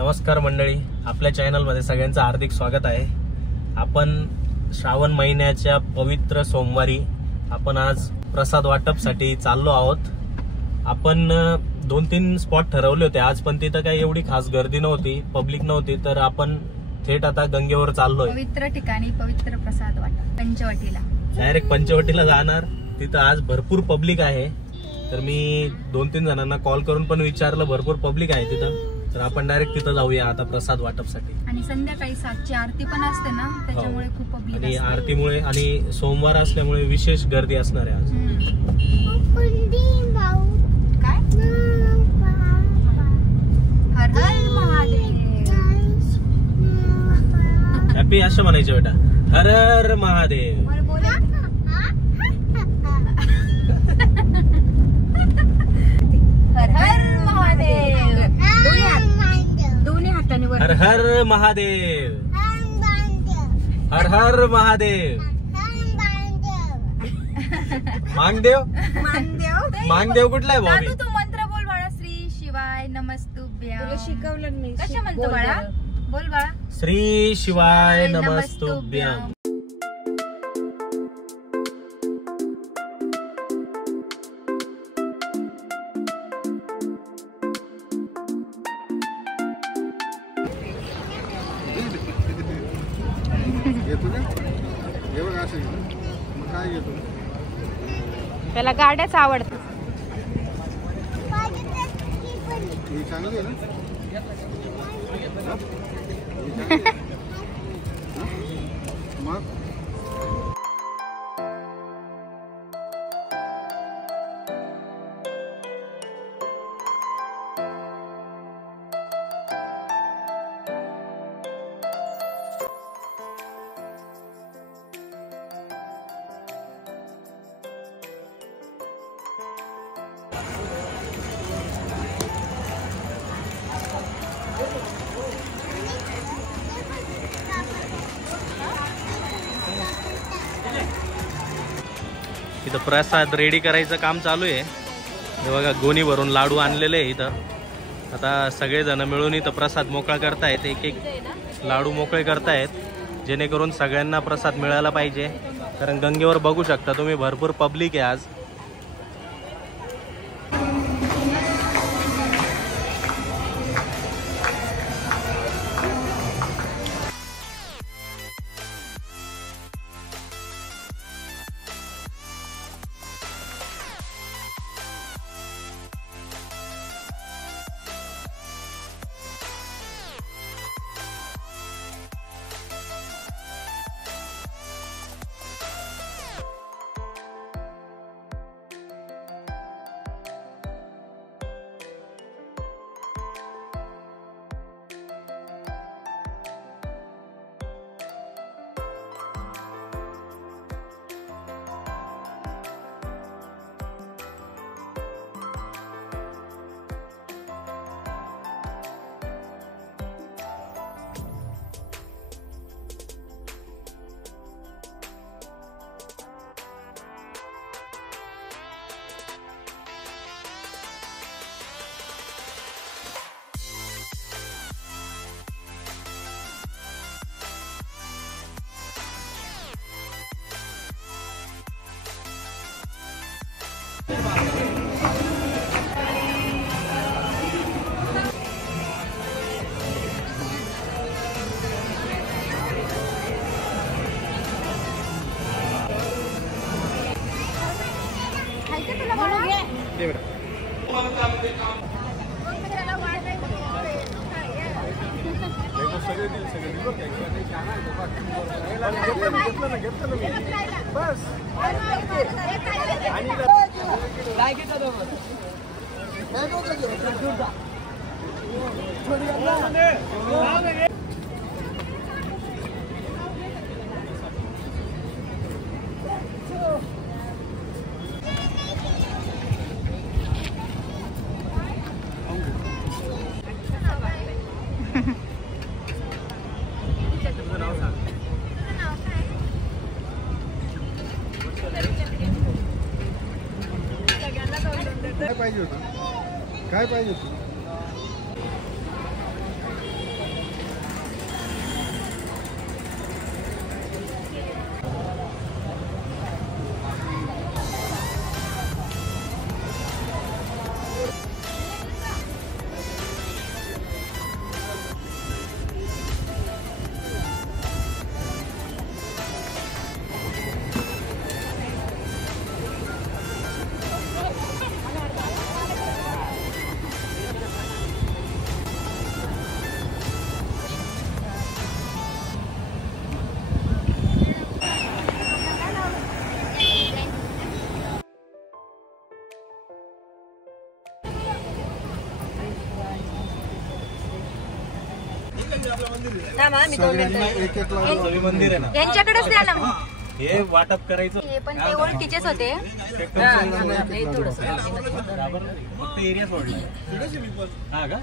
नमस्कार मंडळी, आपल्या चॅनलमध्ये सगळ्यांचं हार्दिक स्वागत आहे। आपण श्रावण महिन्याच्या पवित्र सोमवारी आपण आज प्रसाद वाटपसाठी चाललो आहोत। आपण 2-3 स्पॉट ठरवले होते आज, पण तिथं काही एवढी खास गर्दी नव्हती, पब्लिक नव्हती, तर आपण थेट आता गंगेवर चाललोय। पवित्र ठिकाणी पवित्र प्रसाद वाटप पंचवटीला, डायरेक्ट पंचवटीला जाणार। तिथं आज भरपूर पब्लिक आहे, तर मी 2-3 जणांना कॉल करून पण विचारलं, भरपूर पब्लिक आहे तिथं, तर आपण डायरेक्ट तिथं जाऊया आता प्रसाद वाटपसाठी। आणि संध्याकाळी 7ची आरती पण असते ना, त्याच्यामुळे खूप पब्लिक आणि असते। आरतीमुळे आणि सोमवार असल्यामुळे विशेष गर्दी असणार आहे आज। काय हर हर महादेव, हॅपी असं म्हणायचं बेटा, हर हर महादेव। मला बोला हर हर महादेव, दोन्ही हाताने वर, हर हर महादेव, हर हर महादेव। मांगदेव, मांगदेव कुठला आहे भाऊ? तू मंत्र बोल बाळा, श्री शिवाय नमस्तुभ्याम। तुला शिकवलं नाही, कशा म्हणतो बाळा? बोल बाळा, श्री शिवाय नमस्तुभ्याम। त्याला गाड्याच आवडतात। इथं प्रसाद रेडी करायचं काम चालू आहे। हे बघा, गोणी भरून लाडू आणलेले आहे इथं। आता सगळेजण मिळून इथं प्रसाद मोकळा करतायत, एक एक लाडू मोकळे करतायत, जेणेकरून सगळ्यांना प्रसाद मिळायला पाहिजे। कारण गंगेवर बघू शकता तुम्ही, भरपूर पब्लिक आहे आज। काय पाहिजे होतं? मंदिर आहे ना, यांच्याकडेच द्या ना मग. हे वाटप करायचं. हे पण ते ओळखीचेच होते. फक्त एरिया सोडला. हा का?